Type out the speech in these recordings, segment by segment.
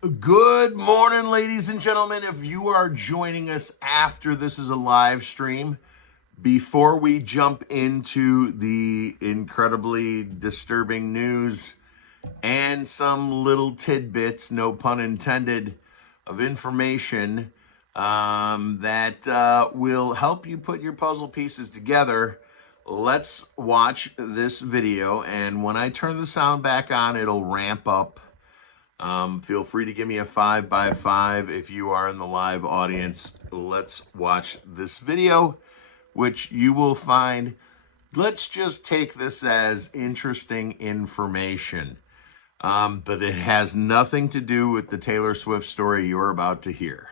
Good morning, ladies and gentlemen. If you are joining us after this is a live stream, before we jump into the incredibly disturbing news and some little tidbits, no pun intended, of information that will help you put your puzzle pieces together, let's watch this video. And when I turn the sound back on, it'll ramp up. Feel free to give me a 5x5 if you are in the live audience. Let's watch this video, which you will find. Let's just take this as interesting information, but it has nothing to do with the Taylor Swift story you're about to hear.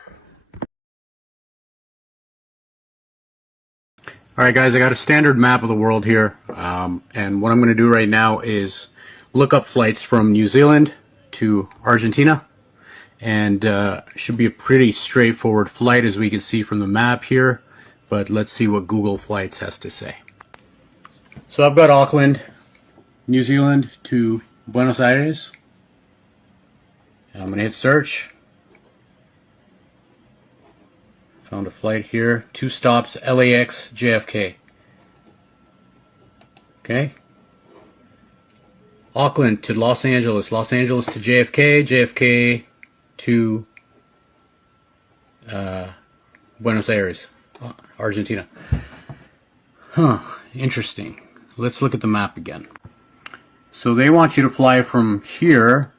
All right, guys, I got a standard map of the world here, and what I'm going to do right now is look up flights from New Zealand to Argentina, and should be a pretty straightforward flight as we can see from the map here, but let's see what Google Flights has to say. So I've got Auckland, New Zealand to Buenos Aires. I'm going to hit search. Found a flight here. 2 stops, LAX, JFK. Okay. Auckland to Los Angeles, Los Angeles to JFK, JFK to Buenos Aires, Argentina. Interesting. Let's look at the map again. So they want you to fly from here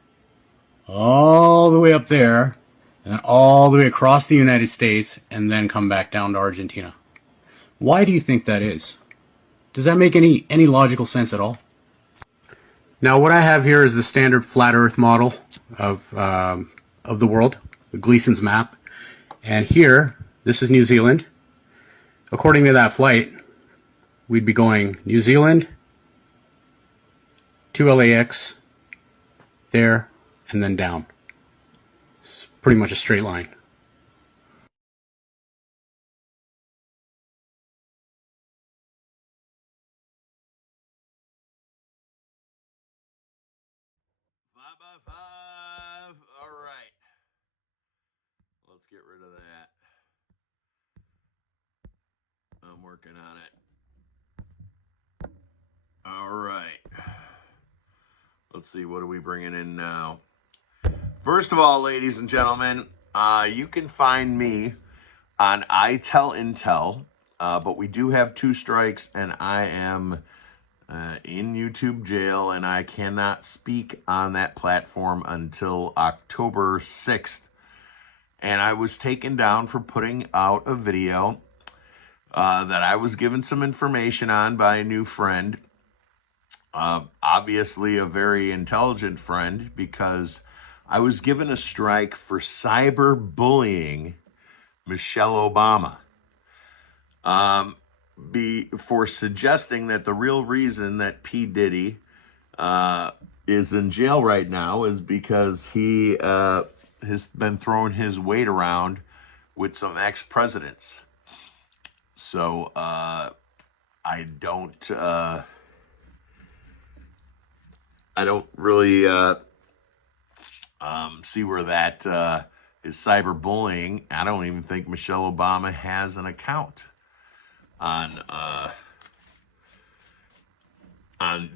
all the way up there, and then all the way across the United States, and then come back down to Argentina. Why do you think that is? Does that make any logical sense at all? Now, what I have here is the standard flat Earth model of the world, Gleason's map. And here, this is New Zealand. According to that flight, we'd be going New Zealand to LAX, there, and then down. It's pretty much a straight line. Five by five. All right. Let's get rid of that. I'm working on it. All right. Let's see, what are we bringing in now? First of all, ladies and gentlemen, you can find me on iTell Intel, but we do have 2 strikes, and I am in YouTube jail, and I cannot speak on that platform until October 6th. And I was taken down for putting out a video that I was given some information on by a new friend. Obviously a very intelligent friend, because I was given a strike for cyberbullying Michelle Obama, for suggesting that the real reason that P. Diddy is in jail right now is because he has been throwing his weight around with some ex-presidents. So I don't really see where that is cyberbullying. I don't even think Michelle Obama has an account on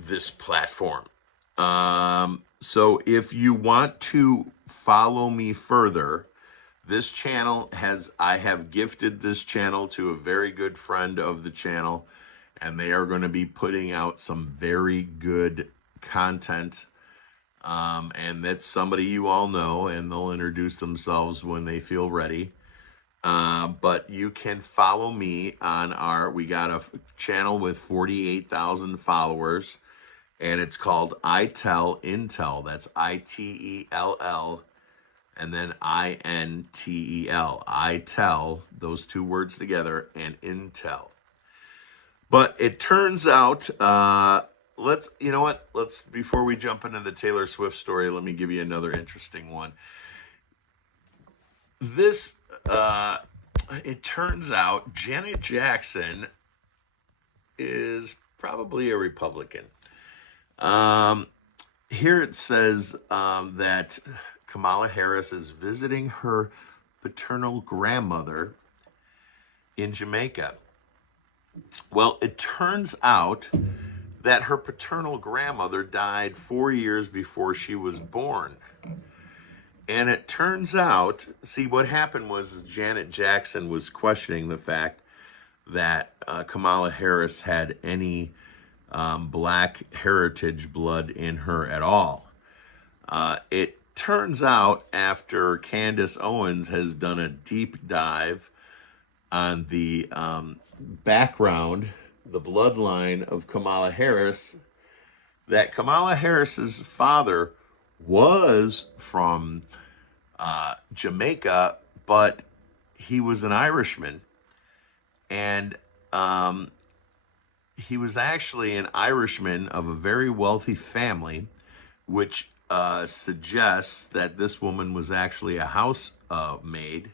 this platform. So if you want to follow me further, this channel I have gifted this channel to a very good friend of the channel, and they are going to be putting out some very good content. And that's somebody you all know, and they'll introduce themselves when they feel ready. But you can follow me on we got a channel with 48,000 followers, and it's called iTell Intel. That's ITELL, and then INTEL. iTell, those 2 words together, and Intel. But it turns out, you know what? Before we jump into the Taylor Swift story, let me give you another interesting one. This, it turns out Janet Jackson is probably a Republican. Here it says that Kamala Harris is visiting her paternal grandmother in Jamaica. Well, it turns out that her paternal grandmother died 4 years before she was born. And it turns out, see, what happened was Janet Jackson was questioning the fact that Kamala Harris had any black heritage blood in her at all. It turns out after Candace Owens has done a deep dive on the background, the bloodline of Kamala Harris, that Kamala Harris's father was from Jamaica, but he was an Irishman, and he was actually an Irishman of a very wealthy family, which suggests that this woman was actually a housemaid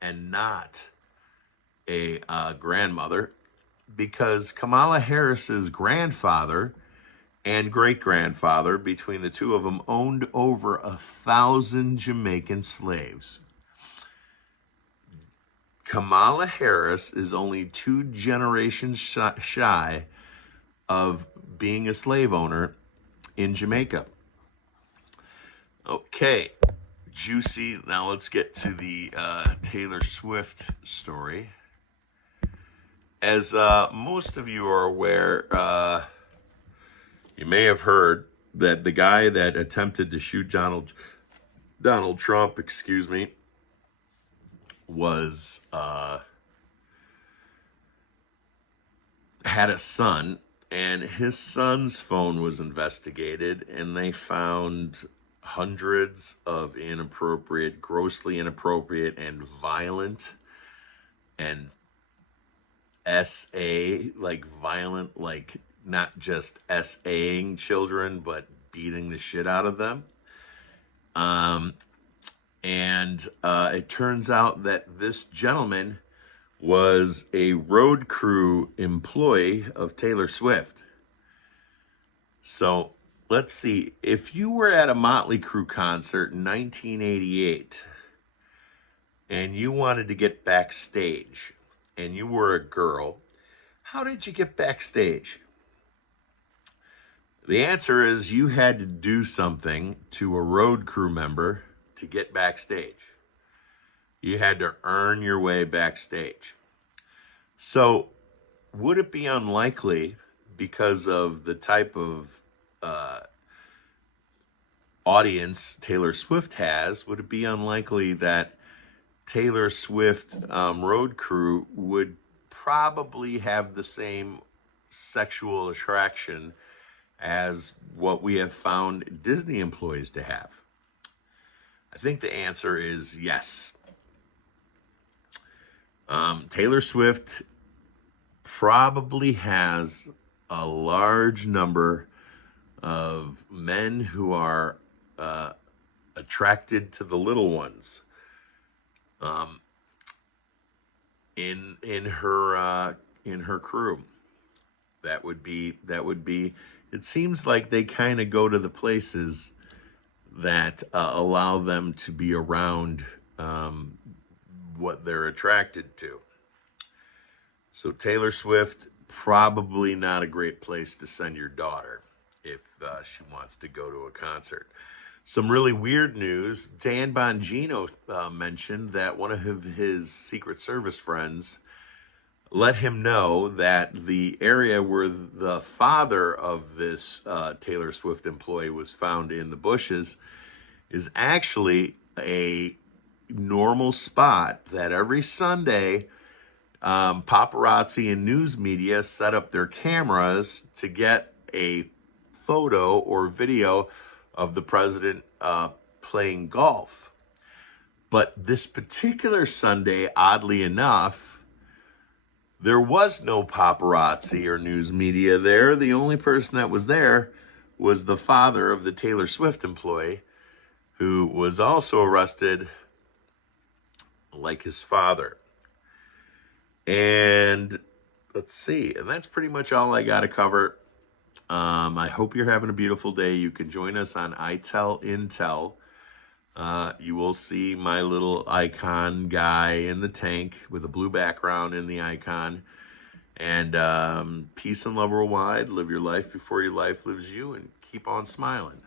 and not a grandmother, because Kamala Harris's grandfather and great-grandfather, between the two of them, owned over 1,000 Jamaican slaves. Kamala Harris is only 2 generations shy of being a slave owner in Jamaica. Okay, juicy. Now let's get to the Taylor Swift story. As most of you are aware, you may have heard that the guy that attempted to shoot Donald Trump, was had a son, and his son's phone was investigated, and they found hundreds of grossly inappropriate and violent and violent, like not just SAing children, but beating the shit out of them. And it turns out that this gentleman was a road crew employee of Taylor Swift. So let's see. If you were at a Motley Crue concert in 1988 and you wanted to get backstage and you were a girl, how did you get backstage? The answer is you had to do something to a road crew member to get backstage. You had to earn your way backstage. So would it be unlikely, because of the type of audience Taylor Swift has, would it be unlikely that Taylor Swift road crew would probably have the same sexual attraction as what we have found Disney employees to have? I think the answer is yes. Taylor Swift probably has a large number of men who are attracted to the little ones in her crew. That would be. It seems like they kind of go to the places that allow them to be around what they're attracted to. So Taylor Swift, probably not a great place to send your daughter if she wants to go to a concert. Some really weird news. Dan Bongino mentioned that one of his Secret Service friends let him know that the area where the father of this Taylor Swift employee was found in the bushes is actually a normal spot that every Sunday paparazzi and news media set up their cameras to get a photo or video of the president playing golf. But this particular Sunday, oddly enough, there was no paparazzi or news media there. The only person that was there was the father of the Taylor Swift employee, who was also arrested like his father. And let's see, and that's pretty much all I got to cover. I hope you're having a beautiful day. You can join us on ITEL Intel You will see my little icon guy in the tank with a blue background in the icon. And peace and love worldwide. Live your life before your life lives you, and keep on smiling.